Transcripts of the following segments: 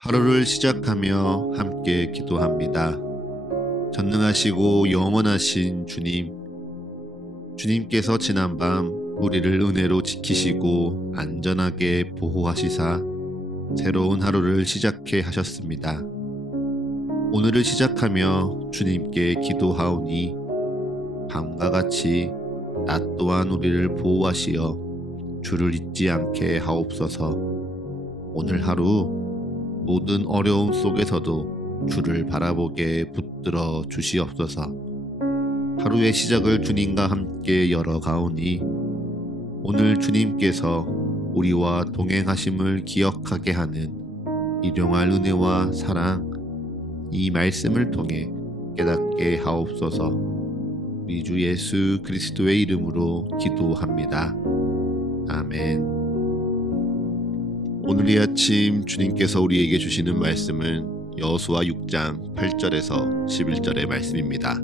하루를 시작하며 함께 기도합니다. 전능하시고 영원하신 주님, 주님께서 지난밤 우리를 은혜로 지키시고 안전하게 보호하시사 새로운 하루를 시작해 하셨습니다. 오늘을 시작하며 주님께 기도하오니 밤과 같이 낮 또한 우리를 보호하시어 주를 잊지 않게 하옵소서. 오늘 하루 모든 어려움 속에서도 주를 바라보게 붙들어 주시옵소서. 하루의 시작을 주님과 함께 열어가오니 오늘 주님께서 우리와 동행하심을 기억하게 하는 일용할 은혜와 사랑, 이 말씀을 통해 깨닫게 하옵소서. 우리 주 예수 그리스도의 이름으로 기도합니다. 아멘. 오늘 이 아침 주님께서 우리에게 주시는 말씀은 여호수아 6장 8절에서 11절의 말씀입니다.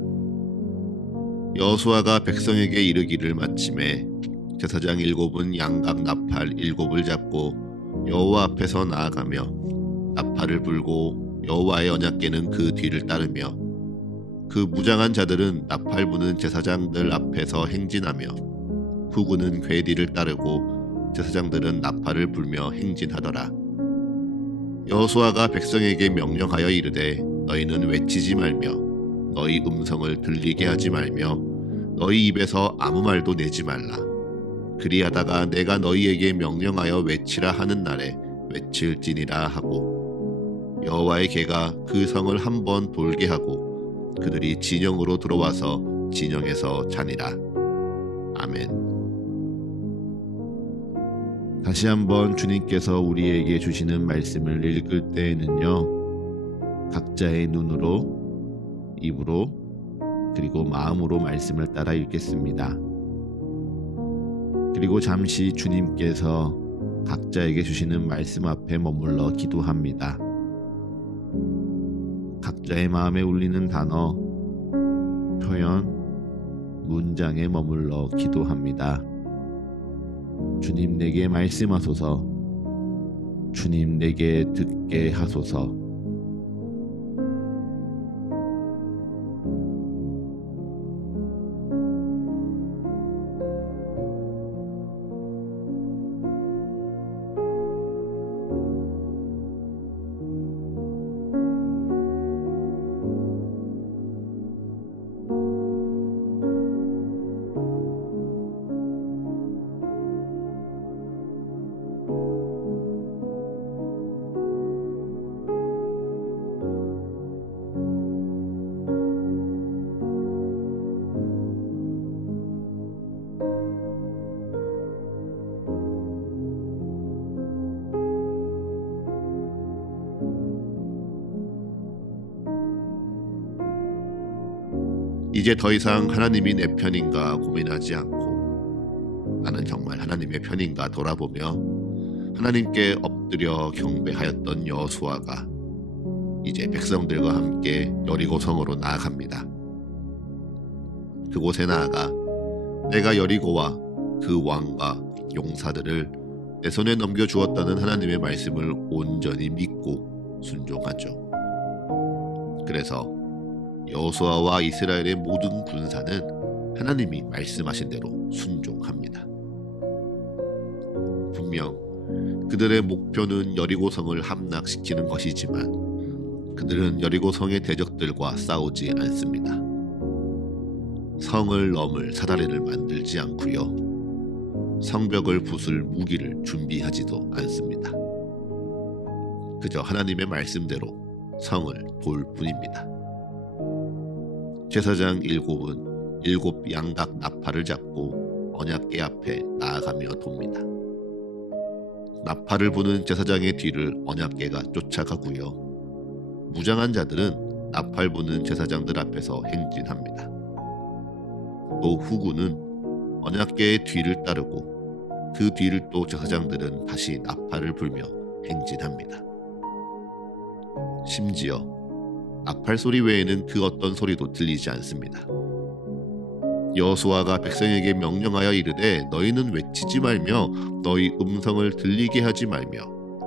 여호수아가 백성에게 이르기를 마침에 제사장 7은 양각 나팔 7을 잡고 여호와 앞에서 나아가며 나팔을 불고 여호와의 언약궤는 그 뒤를 따르며 그 무장한 자들은 나팔 부는 제사장들 앞에서 행진하며 후군은 궤 뒤를 따르고 제사장들은 나팔을 불며 행진하더라. 여호수아가 백성에게 명령하여 이르되 너희는 외치지 말며 너희 음성을 들리게 하지 말며 너희 입에서 아무 말도 내지 말라. 그리하다가 내가 너희에게 명령하여 외치라 하는 날에 외칠지니라 하고 여호와의 궤가 그 성을 한번 돌게 하고 그들이 진영으로 들어와서 진영에서 자니라. 아멘. 다시 한번 주님께서 우리에게 주시는 말씀을 읽을 때에는요, 각자의 눈으로, 입으로, 그리고 마음으로 말씀을 따라 읽겠습니다. 그리고 잠시 주님께서 각자에게 주시는 말씀 앞에 머물러 기도합니다. 각자의 마음에 울리는 단어, 표현, 문장에 머물러 기도합니다. 주님 내게 말씀하소서. 주님 내게 듣게 하소서. 이제 더 이상 하나님이 내 편인가 고민하지 않고 나는 정말 하나님의 편인가 돌아보며 하나님께 엎드려 경배하였던 여호수아가 이제 백성들과 함께 여리고성으로 나아갑니다. 그곳에 나아가 내가 여리고와 그 왕과 용사들을 내 손에 넘겨주었다는 하나님의 말씀을 온전히 믿고 순종하죠. 그래서 여호수아와 이스라엘의 모든 군사는 하나님이 말씀하신 대로 순종합니다. 분명 그들의 목표는 여리고성을 함락시키는 것이지만 그들은 여리고성의 대적들과 싸우지 않습니다. 성을 넘을 사다리를 만들지 않고요. 성벽을 부술 무기를 준비하지도 않습니다. 그저 하나님의 말씀대로 성을 돌 뿐입니다. 제사장 7은 7 양각 나팔을 잡고 언약궤 앞에 나아가며 돕니다. 나팔을 부는 제사장의 뒤를 언약궤가 쫓아가고요. 무장한 자들은 나팔 부는 제사장들 앞에서 행진합니다. 또 후군은 언약궤의 뒤를 따르고 그 뒤를 또 제사장들은 다시 나팔을 불며 행진합니다. 심지어 나팔 소리 외에는 그 어떤 소리도 들리지 않습니다. 여호수아가 백성에게 명령하여 이르되 너희는 외치지 말며 너희 음성을 들리게 하지 말며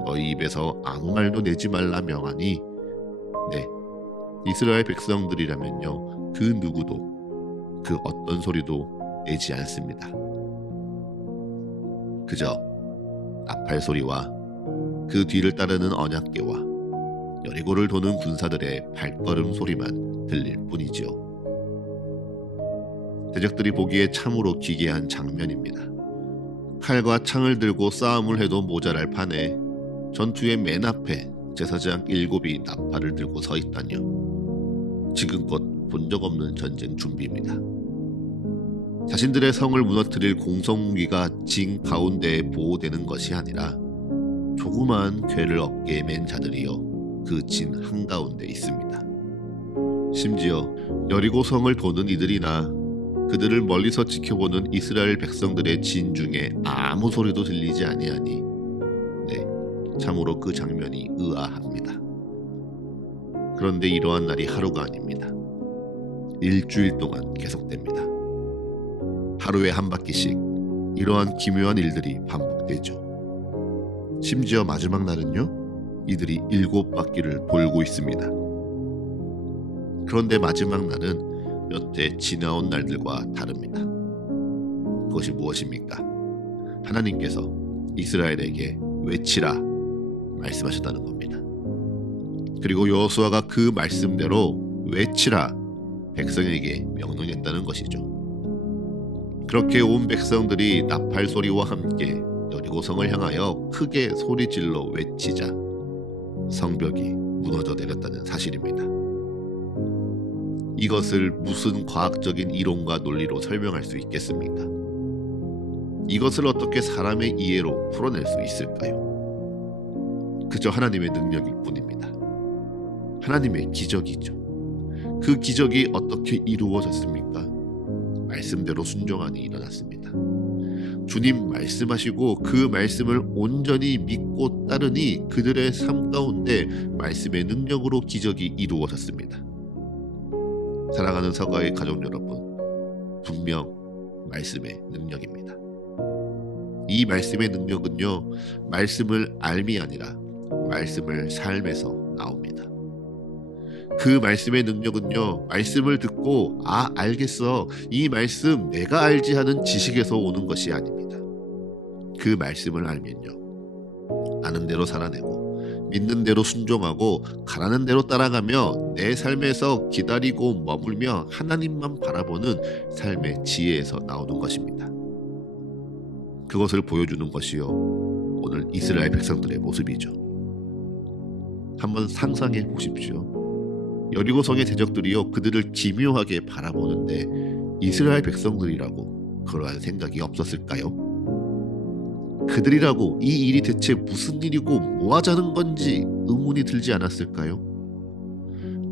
너희 입에서 아무 말도 내지 말라 명하니 네, 이스라엘 백성들이라면요 그 누구도 그 어떤 소리도 내지 않습니다. 그저 나팔 소리와 그 뒤를 따르는 언약궤와 여리고를 도는 군사들의 발걸음 소리만 들릴 뿐이지요. 대적들이 보기에 참으로 기괴한 장면입니다. 칼과 창을 들고 싸움을 해도 모자랄 판에 전투의 맨 앞에 제사장 7이 나팔을 들고 서 있다니요. 지금껏 본 적 없는 전쟁 준비입니다. 자신들의 성을 무너뜨릴 공성무기가 징 가운데에 보호되는 것이 아니라 조그마한 궤를 어깨에 맨 자들이여 그 진 한가운데 있습니다. 심지어 여리고 성을 도는 이들이나 그들을 멀리서 지켜보는 이스라엘 백성들의 진 중에 아무 소리도 들리지 아니하니 네, 참으로 그 장면이 의아합니다. 그런데 이러한 날이 하루가 아닙니다. 일주일 동안 계속됩니다. 하루에 한 바퀴씩 이러한 기묘한 일들이 반복되죠. 심지어 마지막 날은요, 이들이 7바퀴를 돌고 있습니다. 그런데 마지막 날은 여태 지나온 날들과 다릅니다. 그것이 무엇입니까? 하나님께서 이스라엘에게 외치라 말씀하셨다는 겁니다. 그리고 여호수아가 그 말씀대로 외치라 백성에게 명령했다는 것이죠. 그렇게 온 백성들이 나팔 소리와 함께 여리고성을 향하여 크게 소리질러 외치자 성벽이 무너져 내렸다는 사실입니다. 이것을 무슨 과학적인 이론과 논리로 설명할 수 있겠습니까? 이것을 어떻게 사람의 이해로 풀어낼 수 있을까요? 그저 하나님의 능력일 뿐입니다. 하나님의 기적이죠. 그 기적이 어떻게 이루어졌습니까? 말씀대로 순종하니 일어났습니다. 주님 말씀하시고 그 말씀을 온전히 믿고 따르니 그들의 삶 가운데 말씀의 능력으로 기적이 이루어졌습니다. 사랑하는 서가의 가족 여러분, 분명 말씀의 능력입니다. 이 말씀의 능력은요, 말씀을 알미 아니라 말씀을 삶에서 나옵니다. 그 말씀의 능력은요, 말씀을 듣고 알겠어, 이 말씀 내가 알지 하는 지식에서 오는 것이 아닙니다. 그 말씀을 알면요, 아는 대로 살아내고 믿는 대로 순종하고 가라는 대로 따라가며 내 삶에서 기다리고 머물며 하나님만 바라보는 삶의 지혜에서 나오는 것입니다. 그것을 보여주는 것이요, 오늘 이스라엘 백성들의 모습이죠. 한번 상상해 보십시오. 여리고성의 대적들이요, 그들을 기묘하게 바라보는데 이스라엘 백성들이라고 그러한 생각이 없었을까요? 그들이라고 이 일이 대체 무슨 일이고 뭐 하자는 건지 의문이 들지 않았을까요?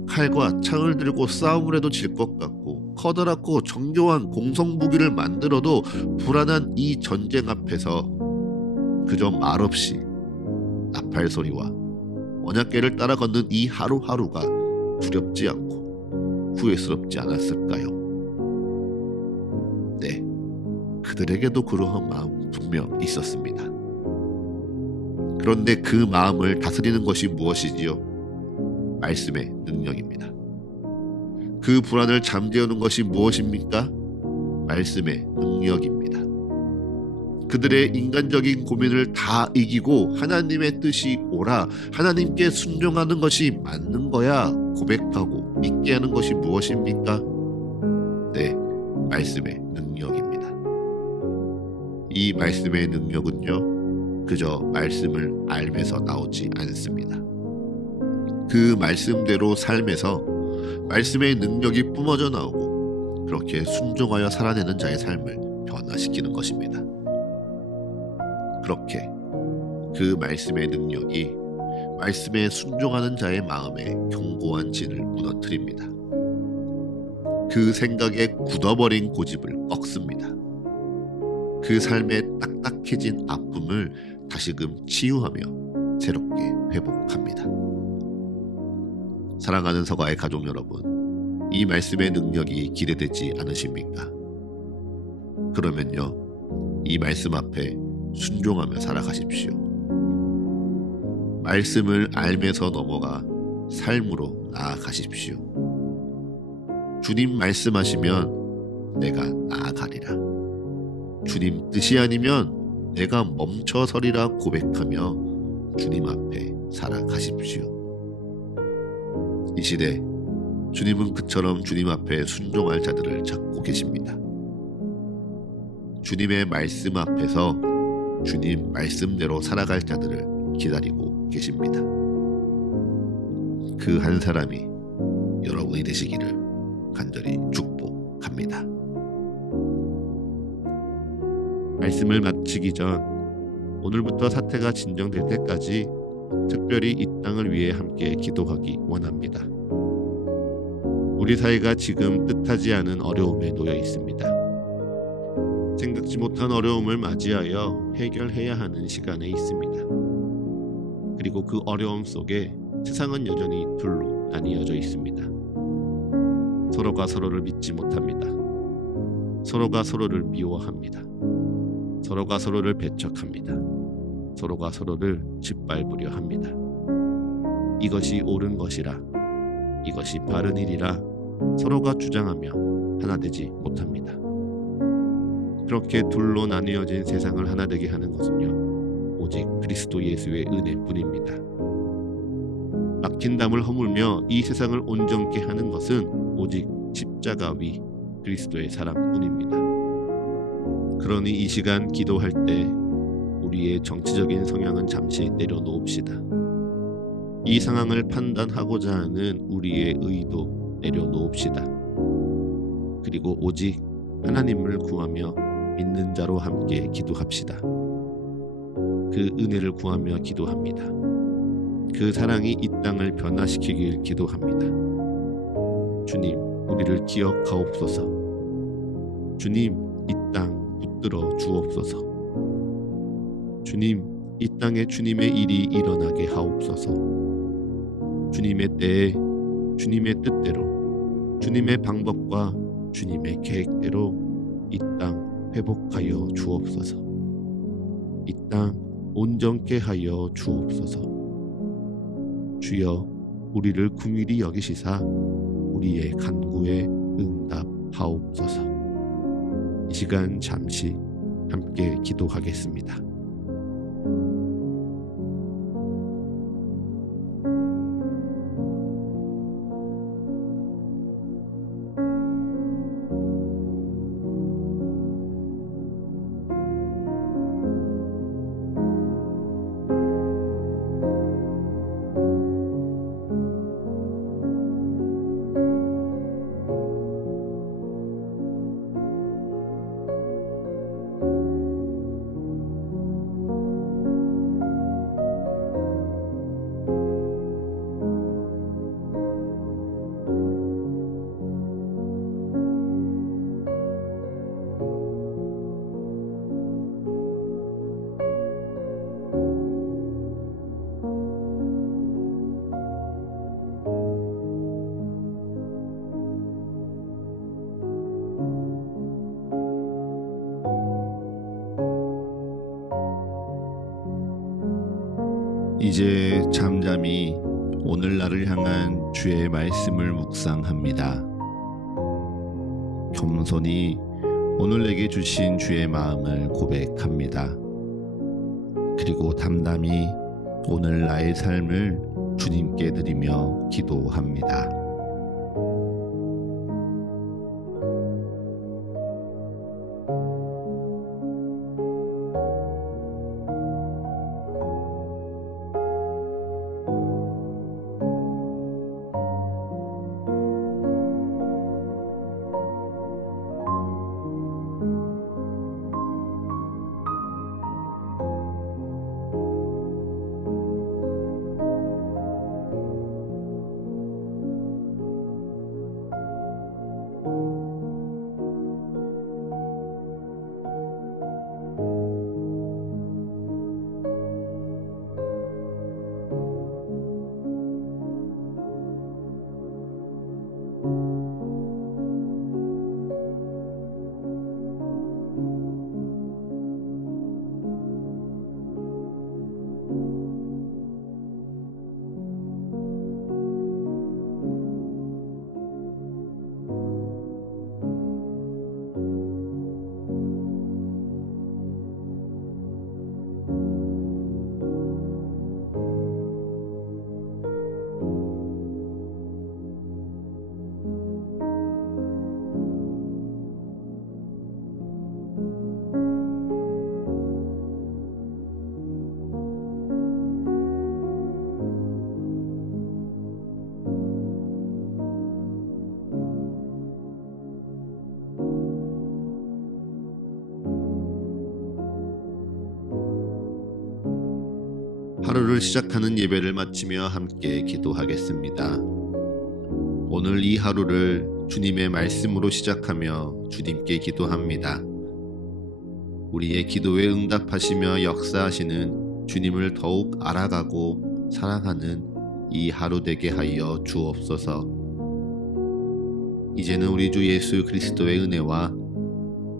칼과 창을 들고 싸움을 해도 질 것 같고 커다랗고 정교한 공성무기를 만들어도 불안한 이 전쟁 앞에서 그저 말없이 나팔 소리와 언약궤를 따라 걷는 이 하루하루가 두렵지 않고 후회스럽지 않았을까요? 네, 그들에게도 그러한 마음 분명 있었습니다. 그런데 그 마음을 다스리는 것이 무엇이지요? 말씀의 능력입니다. 그 불안을 잠재우는 것이 무엇입니까? 말씀의 능력입니다. 그들의 인간적인 고민을 다 이기고 하나님의 뜻이 옳아, 하나님께 순종하는 것이 맞는 거야 고백하고 믿게 하는 것이 무엇입니까? 네, 말씀의 능력입니다. 이 말씀의 능력은요, 그저 말씀을 알면서 나오지 않습니다. 그 말씀대로 삶에서 말씀의 능력이 뿜어져 나오고 그렇게 순종하여 살아내는 자의 삶을 변화시키는 것입니다. 그렇게 그 말씀의 능력이 말씀에 순종하는 자의 마음에 견고한 진을 무너뜨립니다. 그 생각에 굳어버린 고집을 꺾습니다. 그 삶에 딱딱해진 아픔을 다시금 치유하며 새롭게 회복합니다. 사랑하는 서가의 가족 여러분, 이 말씀의 능력이 기대되지 않으십니까? 그러면요, 이 말씀 앞에 순종하며 살아가십시오. 말씀을 알면서 넘어가 삶으로 나아가십시오. 주님 말씀하시면 내가 나아가리라. 주님 뜻이 아니면 내가 멈춰서리라 고백하며 주님 앞에 살아가십시오. 이 시대 주님은 그처럼 주님 앞에 순종할 자들을 찾고 계십니다. 주님의 말씀 앞에서 주님 말씀대로 살아갈 자들을 기다리고 계십니다. 그 한 사람이 여러분이 되시기를 간절히 축복합니다. 말씀을 마치기 전 오늘부터 사태가 진정될 때까지 특별히 이 땅을 위해 함께 기도하기 원합니다. 우리 사회가 지금 뜻하지 않은 어려움에 놓여 있습니다. 생각지 못한 어려움을 맞이하여 해결해야 하는 시간에 있습니다. 그리고 그 어려움 속에 세상은 여전히 둘로 나뉘어져 있습니다. 서로가 서로를 믿지 못합니다. 서로가 서로를 미워합니다. 서로가 서로를 배척합니다. 서로가 서로를 짓밟으려 합니다. 이것이 옳은 것이라, 이것이 바른 일이라 서로가 주장하며 하나 되지 못합니다. 그렇게 둘로 나뉘어진 세상을 하나 되게 하는 것은요, 오직 그리스도 예수의 은혜뿐입니다. 막힌 담을 허물며 이 세상을 온전케 하는 것은 오직 십자가 위 그리스도의 사랑뿐입니다. 그러니 이 시간 기도할 때 우리의 정치적인 성향은 잠시 내려놓읍시다. 이 상황을 판단하고자 하는 우리의 의도 내려놓읍시다. 그리고 오직 하나님을 구하며 믿는 자로 함께 기도합시다. 그 은혜를 구하며 기도합니다. 그 사랑이 이 땅을 변화시키길 기도합니다. 주님, 우리를 기억하옵소서. 주님, 이 땅 붙들어 주옵소서. 주님, 이 땅에 주님의 일이 일어나게 하옵소서. 주님의 때에 주님의 뜻대로, 주님의 방법과 주님의 계획대로 이 땅 회복하여 주옵소서. 이 땅 온전케 하여 주옵소서. 주여, 우리를 긍휼히 여기시사 우리의 간구에 응답하옵소서. 이 시간 잠시 함께 기도하겠습니다. 이제 잠잠히 오늘날을 향한 주의 말씀을 묵상합니다. 겸손히 오늘 내게 주신 주의 마음을 고백합니다. 그리고 담담히 오늘 나의 삶을 주님께 드리며 기도합니다. 하루를 시작하는 예배를 마치며 함께 기도하겠습니다. 오늘 이 하루를 주님의 말씀으로 시작하며 주님께 기도합니다. 우리의 기도에 응답하시며 역사하시는 주님을 더욱 알아가고 사랑하는 이 하루 되게 하여 주옵소서. 이제는 우리 주 예수 그리스도의 은혜와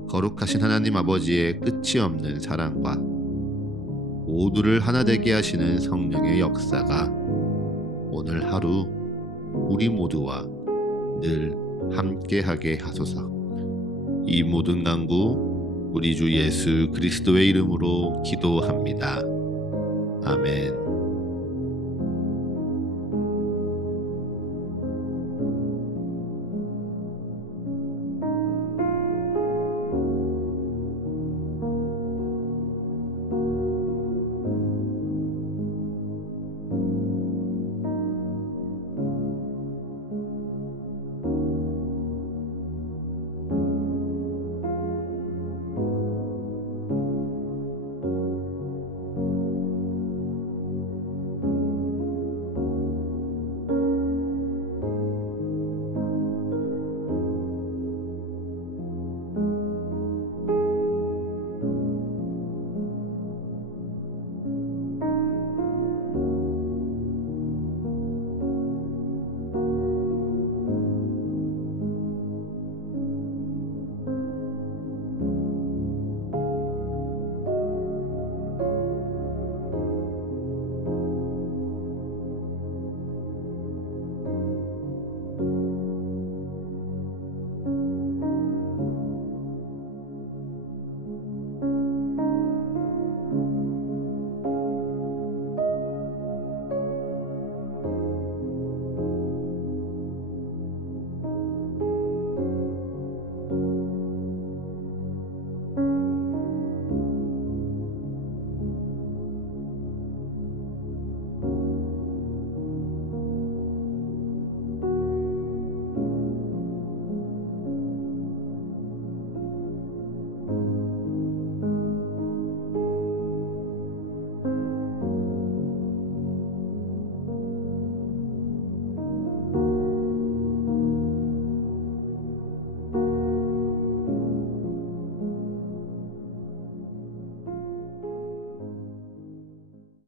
거룩하신 하나님 아버지의 끝이 없는 사랑과 모두를 하나 되게 하시는 성령의 역사가 오늘 하루 우리 모두와 늘 함께하게 하소서. 이 모든 간구 우리 주 예수 그리스도의 이름으로 기도합니다. 아멘.